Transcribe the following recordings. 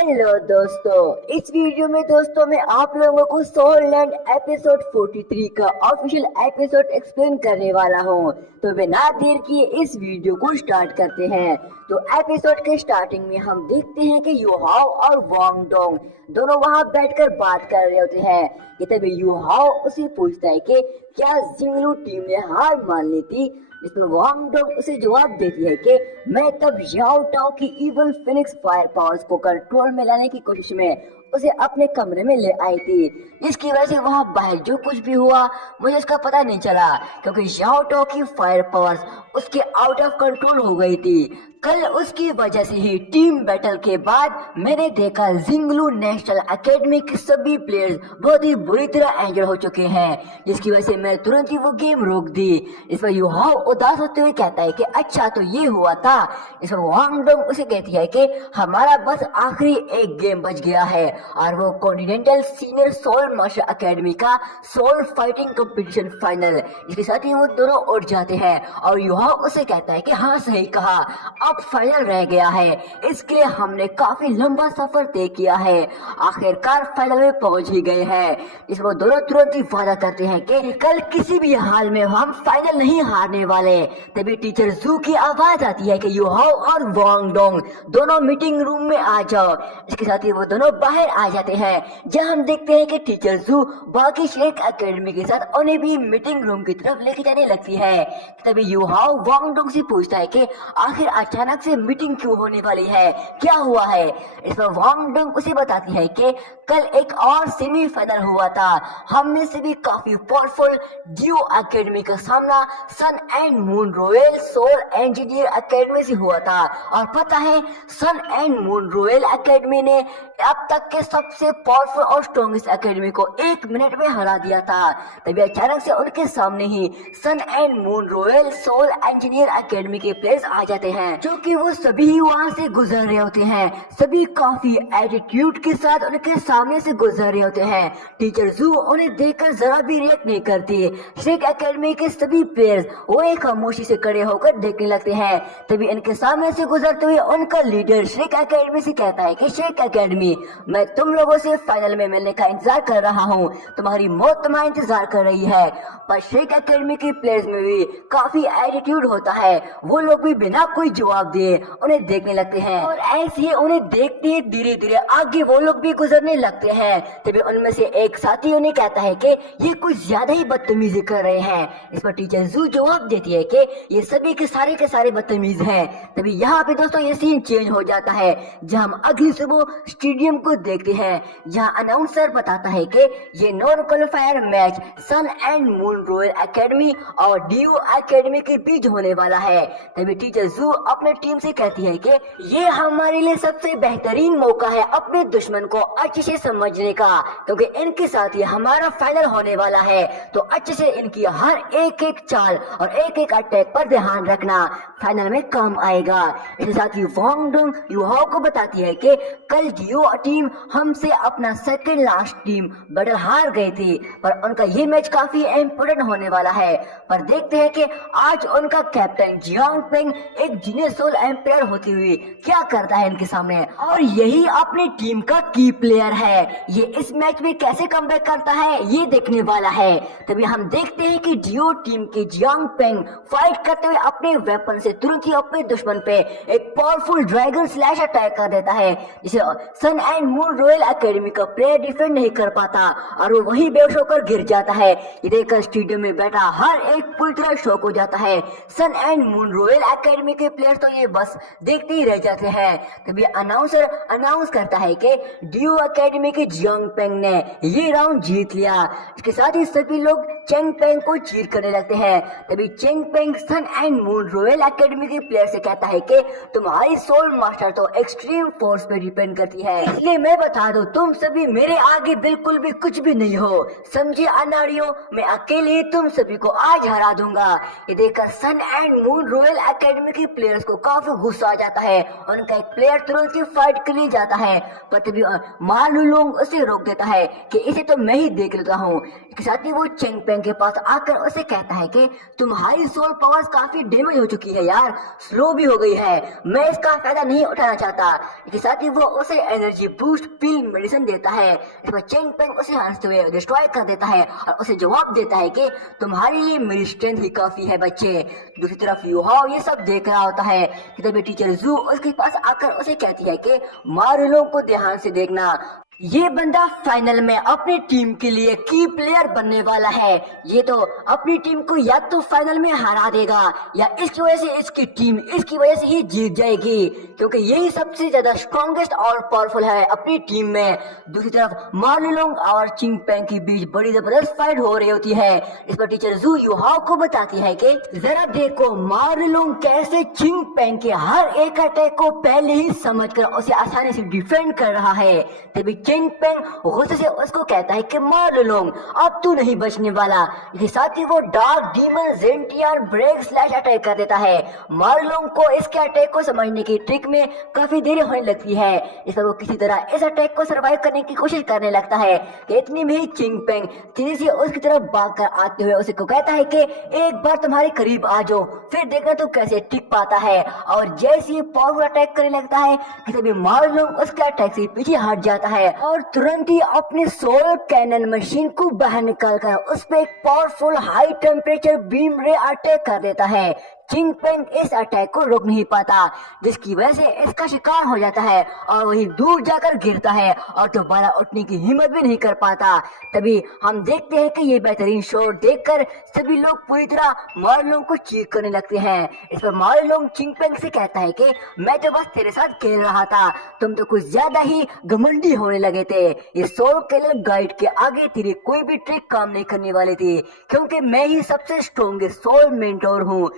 Hello दोस्तों, इस video में दोस्तों मैं आप लोगों को सोल लैंड एपिसोड 43 का ऑफिशियल एपिसोड एक्सप्लेन करने वाला हूं। तो बिना देर किए इस वीडियो को स्टार्ट करते हैं। तो एपिसोड के स्टार्टिंग में हम देखते हैं कि यूहाओ और वांग डोंग दोनों वहां बैठकर बात कर रहे होते हैं कि तभी यूहाओ उसे पूछता है कि क्या जिंगलू टीम ने हार मान ली थी, जिसमें वांग डोंग उसे जवाब देती है कि मैं तब याओ टाओ की इवल फिनिक्स फायर पावर्स को कंट्रोल में लाने की कोशिश में उसे अपने कमरे में ले आई थी, जिसकी वजह से वहां बाहर जो कुछ भी हुआ मुझे उसका पता नहीं चला, क्योंकि याओ टाओ की फायर पावर्स उसके आउट ऑफ कंट्रोल हो गई थी। कल उसकी वजह से ही टीम बैटल के बाद मैंने देखा जिंगलू नेशनल एकेडमी के सभी प्लेयर्स बहुत ही बुरी तरह इंजर्ड हो चुके हैं, जिसकी वजह से मैं तुरंत ही वो गेम रोक दी। इस पर यूहाओ उदास होते हुए कहता है कि अच्छा तो ये हुआ था। इस पर वांग डोंग उसे कहती है कि हमारा बस आखिरी एक गेम बच गया है और वो continental senior soul master academy का सोल फाइटिंग कंपटीशन फाइनल। इसके साथ ही वो दोनों उठ जाते हैं और यूहाओ उसे कहता है कि हाँ सही कहा, अब फाइनल रह गया है, इसके लिए हमने काफी लंबा सफर तय किया है, आखिरकार फाइनल में पहुंच ही गए हैं। इसमें दोनों तुरंत ही वादा करते हैं कि कल किसी भी हाल में हम फाइनल नहीं हारने वाले। तभी टीचर जू की आवाज आती है कि यूहाओ और वांग डोंग दोनों मीटिंग रूम में आ जाओ। इसके साथ ही वो दोनों बाहर आ जाते हैं, जहां हम देखते हैं कि टीचर जू बाकी शेख एकेडमी के साथ उन्हें भी मीटिंग रूम की तरफ लेके जाने लगती है। तभी यूहाओ वांग डोंग से पूछता है कि आखिर अचानक से मीटिंग क्यों होने वाली है, क्या हुआ है। इस पर वांग डोंग उसे बताती है कि कल एक और सेमीफाइनल हुआ था, हम में से भी काफी पावरफुल ड्यू एकेडमी का सामना sun and moon royal soul engineer academy से हुआ था, और पता है sun and moon royal academy ने अब तक के सबसे पावरफुल और स्ट्रॉन्गेस्ट एकेडमी को 1 मिनट में हरा दिया था। तभी अचानक से उनके सामने ही sun and moon royal soul engineer academy के प्लेयर्स आ जाते हैं, जो कि वो सभी वहां से गुजर रहे होते हैं। सभी काफी एटीट्यूड के साथ उनके सामने से गुजर रहे होते हैं। टीचर जू उन्हें देखकर जरा भी रिएक्ट नहीं करती। शेख एकेडमी के सभी प्लेयर्स वो एक खामोशी से खड़े होकर देखने लगते हैं। तभी इनके सामने से गुजरते हुए उनका लीडर शेख एकेडमी से कहता है कि शेख एकेडमी, मैं तुम लोगों से फाइनल में मिलने का इंतजार कर रहा हूँ, तुम्हारी मौत तुम्हारा इंतजार कर रही है। पर शेख एकेडमी के प्लेयर्स में भी काफी एटीट्यूड होता है, वो लोग भी बिना कोई जवाब दिए उन्हें देखने लगते हैं, और ऐसे ही उन्हें देखते ही धीरे धीरे आगे वो लोग भी गुजरने लगते हैं। तभी उनमें से एक साथी उन्हें कहता है कि ये कुछ ज्यादा ही बदतमीजी कर रहे हैं। इस पर टीचर जू जवाब देती है कि ये सभी के सारे बदतमीज हैं। तभी यहाँ पे दोस्तों ये सीन चेंज हो जाता है, जहाँ हम अगली सुबह स्टेडियम को देखते हैं, जहाँ अनाउंसर बताता है कि ये non qualifier match sun and moon royal academy और डीयू एकेडमी के बीच होने वाला है। तभी टीचर जू अपने टीम से कहती है कि ये हमारे लिए सबसे बेहतरीन मौका है अपने दुश्मन को अच्छे से समझने का, क्योंकि इनके साथ ही हमारा फाइनल होने वाला है, तो अच्छे से इनकी हर एक एक चाल और एक एक अटैक पर ध्यान रखना, फाइनल में काम आएगा। इसके साथ ही वांग डोंग यूहाओ को बताती है कि कल डीयू टीम हमसे अपना सेकंड लास्ट टीम बैटल हार गई थी, पर उनका ये मैच काफी इम्पोर्टेंट होने वाला है। पर देखते हैं कि आज उनका कैप्टन जियांग पेंग एक जीनियस सोल एम्पायर होती हुई क्या करता है इनके सामने, और यही अपनी टीम का की प्लेयर है। ये इस मैच में कैसे कमबैक करता है ये देखने वाला है। तभी हम देखते हैं कि डीयू टीम के जियांग पेंग फाइट करते हुए अपने वेपन से तुरंत ही अपने दुश्मन पे एक पावरफुल ड्रैगन स्लैश अटैक कर देता है, जिसे सन एंड मून रॉयल एकेडमी का प्लेयर डिफेंड नहीं कर पाता और वो वही बेहोश होकर गिर जाता है। ये देखकर स्टेडियम में बैठा हर एक पूरी तरह शॉक हो जाता है। Sun and moon royal academy के प्लेयर्स तो ये बस देखते ही रह जाते हैं। तभी अनाउंसर अनाउंस करता है कि डीयू एकेडमी के जियांग पेंग ने ये राउंड जीत लिया। इसके साथ ही सभी लोग चेंग पेंग को चीर करने लगते हैं। तभी Cheng Peng sun and moon royal academy के प्लेयर से कहता है कि तुम्हारी सोल मास्टर तो एक्सट्रीम फोर्स पे डिपेंड करती है, इसलिए मैं बता दूं तुम सभी मेरे आगे बिल्कुल भी कुछ भी नहीं हो, समझे अनाड़ियों, मैं अकेले ही तुम सभी को आज हरा दूंगा। ये देखकर सन एंड मून रॉयल एकेडमी के प्लेयर्स को काफी गुस्सा आ जाता है। उनका एक प्लेयर तुरंत ही फाइट के लिए जाता है, पर तभी मालू लोंग उसे रोक देता है कि इसे तो मैं ही देख लेता हूँ। इसके साथ ही वो चेंग पेंग पेंग के पास आकर उसे कहता है कि तुम्हारी सोल पावर्स काफी डैमेज हो चुकी है यार, स्लो भी हो गई है, मैं इसका फायदा नहीं उठाना चाहता। इसके साथ ही वो उसे एनर्जी बूस्ट पिल मेडिसिन देता है। इस पर चेंग पेंग उसे हंसते हुए डिस्ट्रॉय कर देता है और उसे जवाब देता है कि तुम्हारे लिए मेरी स्ट्रेंथ ही काफी है बच्चे। दूसरी तरफ यूहाओ ये सब देख रहा होता है कि तभी टीचर जू उसके पास आकर उसे कहती है कि मारुलों को ध्यान से देखना, ये बंदा फाइनल में अपनी टीम के लिए की प्लेयर बनने वाला है। ये तो अपनी टीम को या तो फाइनल में हरा देगा या इसकी वजह से इसकी टीम इसकी वजह से ही जीत जाएगी, क्योंकि यही सबसे ज्यादा स्ट्रॉन्गेस्ट और पावरफुल है अपनी टीम में। दूसरी तरफ मारुलोंग और चिंग पेंग के बीच बड़ी जबरदस्त फाइट हो रही होती है। इस पर टीचर जू यूहाओ को बताती है कि जरा देखो मारुलोंग कैसे चिंग पेंग के हर एक अटैक को पहले ही समझकर उसे आसानी से डिफेंड कर रहा है। तभी चिंग पेंग गुस्से से उसको कहता है कि मारुलोंग अब तू नहीं बचने वाला। इसके साथ ही वो dark demon Gentian break slash attack कर देता है। मारुलोंग को इसके अटैक को समझने की ट्रिक में काफी देरी होने लगती है। इस पर वो किसी तरह इस अटैक को सर्वाइव करने की कोशिश करने लगता है कि इतनी में ही चिंग पेंग तेजी से उसकी तरफ भागकर आते हुए उसे को कहता है कि एक बार तुम्हारे करीब आ जाओ, फिर देखना तू कैसे टिक पाता है। और जैसे ही पावरफुल अटैक करने लगता है कि तभी मारुलोंग उसके अटैक से पीछे हट जाता है और तुरंत ही अपने सोल कैनन मशीन को बाहर निकालकर उस पे एक पावरफुल हाई टेम्परेचर बीम रे अटैक कर देता है। चिंग पेंग इस अटैक को रोक नहीं पाता, जिसकी वजह से इसका शिकार हो जाता है और वही दूर जाकर गिरता है और दोबारा उठने की हिम्मत भी नहीं कर पाता। तभी हम देखते हैं कि ये बेहतरीन शॉट देखकर सभी लोग पूरी तरह मारुलोंग को चीर करने लगते हैं। इस पर मारुलोंग चिंग पेंग से कहता है कि मैं तो बस तेरे साथ खेल रहा था, तुम तो कुछ ज्यादा ही घमंडी होने लगे थे। इस सोल कैनन गाइड के आगे तेरी कोई भी ट्रिक काम नहीं करने वाली थी, क्योंकि मैं ही सबसे स्ट्रॉन्गेस्ट सोल मेंटोर हूँ।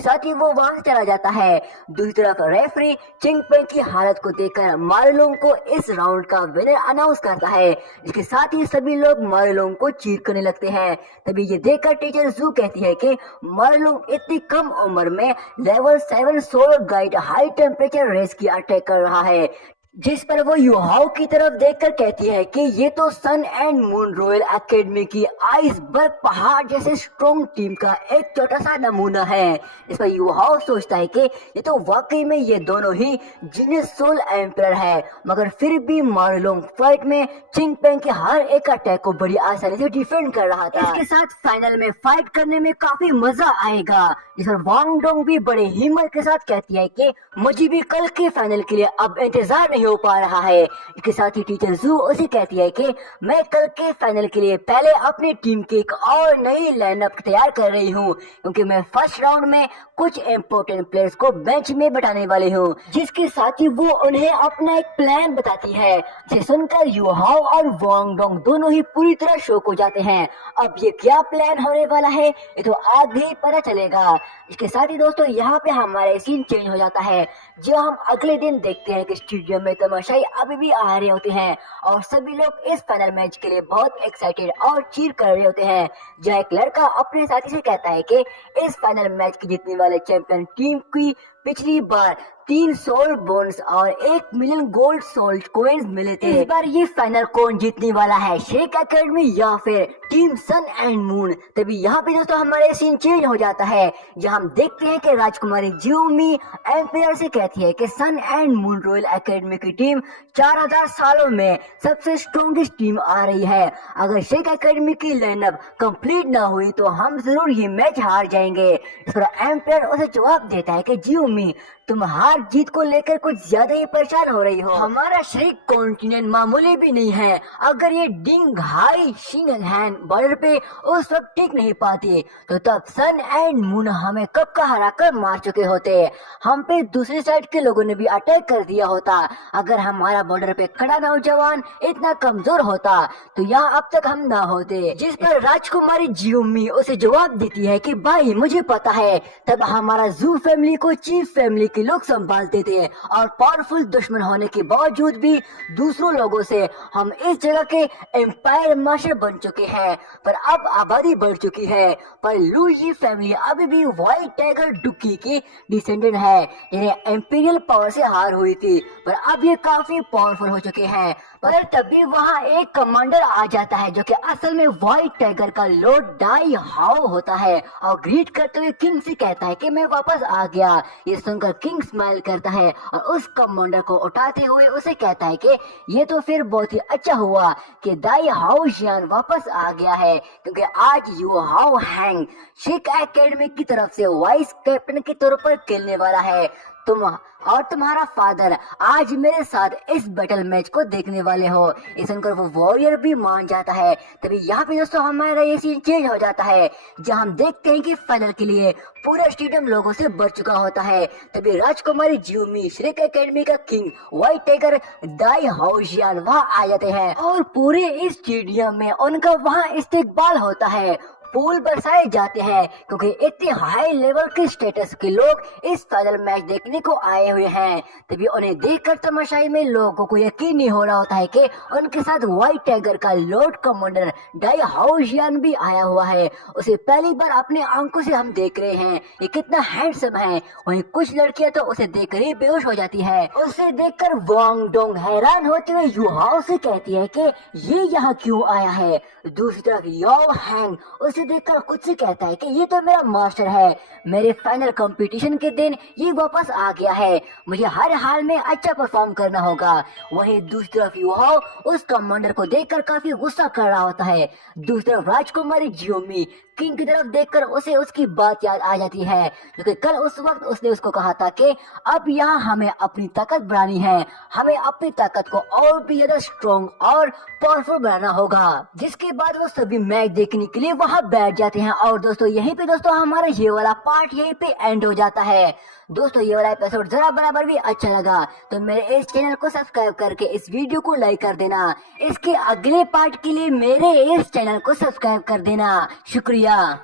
साथ ही वो वहां से चला जाता है। दूसरी तरफ रेफरी चिंग पेंग की हालत को देखकर मारुलोंग को इस राउंड का विनर अनाउंस करता है। इसके साथ ही सभी लोग मारुलोंग को चीर करने लगते हैं। तभी ये देखकर टीचर जू कहती है कि मारुलोंग इतनी कम उम्र में level 7 soul guide high temperature race की अटैक कर रहा है, जिस पर वो यूहाओ की तरफ देखकर कहती है कि ये तो सन एंड मून रॉयल एकेडमी की आइसबर्ग पहाड़ जैसे स्ट्रॉन्ग टीम का एक छोटा सा नमूना है। इस पर यूहाओ सोचता है कि ये तो वाकई में ये दोनों ही जीनियस सोल एम्परर है, मगर फिर भी मारुलोंग फाइट में चिंग पेंग के हर एक अटैक को बड़ी आसानी से डिफेंड कर रहा था। इसके साथ फाइनल में फाइट करने में काफी मजा आएगा। इस पर वांग डोंग भी बड़े हिम्मत के साथ कहती है कि मुझे भी कल के फाइनल के लिए अब इंतजार नहीं हो पा रहा है। इसके साथ ही टीचर जू उसे कहती है कि मैं कल के फाइनल के लिए पहले अपनी टीम की एक और नई लाइनअप तैयार कर रही हूँ, क्योंकि मैं फर्स्ट राउंड में कुछ इम्पोर्टेंट प्लेयर्स को बेंच में बैठाने वाली हूँ। जिसके साथ ही वो उन्हें अपना एक प्लान बताती है, जिसे सुनकर यूहाओ और वांग डोंग दोनों ही पूरी तरह शॉक हो जाते हैं। अब ये क्या प्लान होने वाला है ये तो आगे ही पता चलेगा। इसके साथ ही दोस्तों यहाँ पे हमारा सीन चेंज हो जाता है, जो हम अगले दिन देखते हैं कि स्टेडियम में तमाशाई अभी भी आ रहे होते हैं और सभी लोग इस फाइनल मैच के लिए बहुत एक्साइटेड और चीर कर रहे होते हैं। जहाँ एक लड़का अपने साथी से कहता है कि इस फाइनल मैच की जीतने वाले चैंपियन टीम की पिछली बार 3 सोल बोन्स और 1 मिलियन गोल्ड सोल कॉइन्स मिले थे। इस बार ये फाइनल कौन जीतने वाला है, शेक एकेडमी या फिर टीम सन एंड मून। तभी यहाँ पे दोस्तों हमारे सीन चेंज हो जाता है, जहाँ हम देखते हैं कि राजकुमारी जियोमी एम्पायर से कहती है कि सन एंड मून रॉयल एकेडमी की टीम 4000 सालों में सबसे स्ट्रॉन्गेस्ट टीम आ रही है। अगर शेक एकेडमी की लाइनअप कंप्लीट ना हुई तो हम जरूर ये मैच हार जाएंगे। इस पर एम्पायर उसे जवाब देता है कि जियोमी तुम हार जीत को लेकर कुछ ज्यादा ही परेशान हो रही हो। हमारा शरीक कॉन्टिनेंट मामूली भी नहीं है। अगर ये डिंग हाई शिंगहैन बॉर्डर पे उस वक्त टिक नहीं पाती तो तब सन एंड मून हमें कब का हरा कर मार चुके होते। हम पे दूसरी साइड के लोगों ने भी अटैक कर दिया होता। अगर हमारा बॉर्डर पे खड़ा नौजवान इतना कमजोर होता तो यहाँ अब तक हम ना होते। जिस पर राजकुमारी जियोमी उसे जवाब देती है कि भाई मुझे पता है तब हमारा जू फैमिली को चीफ फैमिली के लोग संभालते थे और पावरफुल दुश्मन होने के बावजूद भी दूसरों लोगों से हम इस जगह के एम्पायर मास्टर बन चुके हैं। पर अब आबादी बढ़ चुकी है, पर लुई फैमिली अभी भी व्हाइट टाइगर डुकी की डिसेंडेंट है, जिन्हें एम्पीरियल पावर से हार हुई थी, पर अब ये काफी पावरफुल हो चुके हैं। पर तभी वहाँ एक कमांडर आ जाता है जो कि असल में व्हाइट टाइगर का लॉर्ड डाई हाओ होता है और ग्रीट करते हुए किंग से कहता है कि मैं वापस आ गया। ये सुनकर किंग स्माइल करता है और उस कमांडर को उठाते हुए उसे कहता है कि ये तो फिर बहुत ही अच्छा हुआ कि दाई हाओ जियान वापस आ गया है, क्योंकि आज यू हाओ हैंग शिक एकेडमी की तरफ से वाइस कैप्टन के तौर पर खेलने वाला है। तुम और तुम्हारा फादर आज मेरे साथ इस बैटल मैच को देखने वाले हो। ये सुनकर वो वॉरियर भी मान जाता है। तभी यहाँ पे दोस्तों हमारा ये सीन चेंज हो जाता है, जहाँ हम देखते हैं कि फाइनल के लिए पूरा स्टेडियम लोगों से भर चुका होता है। तभी राजकुमारी ज्यूमी श्रिक एकेडमी का किंग व्हाइट टाइगर दाई हाओजियान वहाँ आ जाते हैं और पूरे इस स्टेडियम में उनका वहाँ इस्तेकबाल होता है। फूल बरसाए जाते हैं क्योंकि इतने हाई लेवल के स्टेटस के लोग इस फाइनल मैच देखने को आए हुए हैं। तभी उन्हें देखकर तमाशाई में लोगों को यकीन नहीं हो रहा होता है कि उनके साथ व्हाइट टाइगर का लॉर्ड कमांडर डाई हाओजियान भी आया हुआ है। उसे पहली बार अपने आंखों से हम देख रहे हैं, ये कितना हैंडसम है। वहीं कुछ लड़कियां तो उसे देखकर ही बेहोश हो जाती है। उसे देखकर वांग डोंग हैरान होते हुए युहाओ से कहती है कि ये यहाँ क्यों आया है। दूसरी तरफ याओ हैंग उसे देखकर खुद से कहता है कि ये तो मेरा मास्टर है, मेरे फाइनल कंपटीशन के दिन ये वापस आ गया है, मुझे हर हाल में अच्छा परफॉर्म करना होगा। वहीं दूसरी तरफ युहाओ उस कमांडर को देखकर काफी गुस्सा कर रहा होता है। दूसरी तरफ राजकुमारी जियोमी किंग की तरफ देखकर उसे उसकी बात याद आ जाती है, क्योंकि कल उस वक्त उसने उसको कहा था कि अब यहाँ हमें अपनी ताकत बढ़ानी है, हमें अपनी ताकत को और भी ज्यादा स्ट्रॉन्ग और पावरफुल बनाना होगा। जिसके बाद वो सभी मैच देखने के लिए वहाँ बैठ जाते हैं। और दोस्तों यहीं पे दोस्तों हमारा ये वाला पार्ट यहीं पे एंड हो जाता है। दोस्तों ये वाला एपिसोड जरा बराबर भी अच्छा लगा तो मेरे इस चैनल को सब्सक्राइब करके इस वीडियो को लाइक कर देना। इसके अगले पार्ट के लिए मेरे इस चैनल को सब्सक्राइब कर देना। शुक्रिया।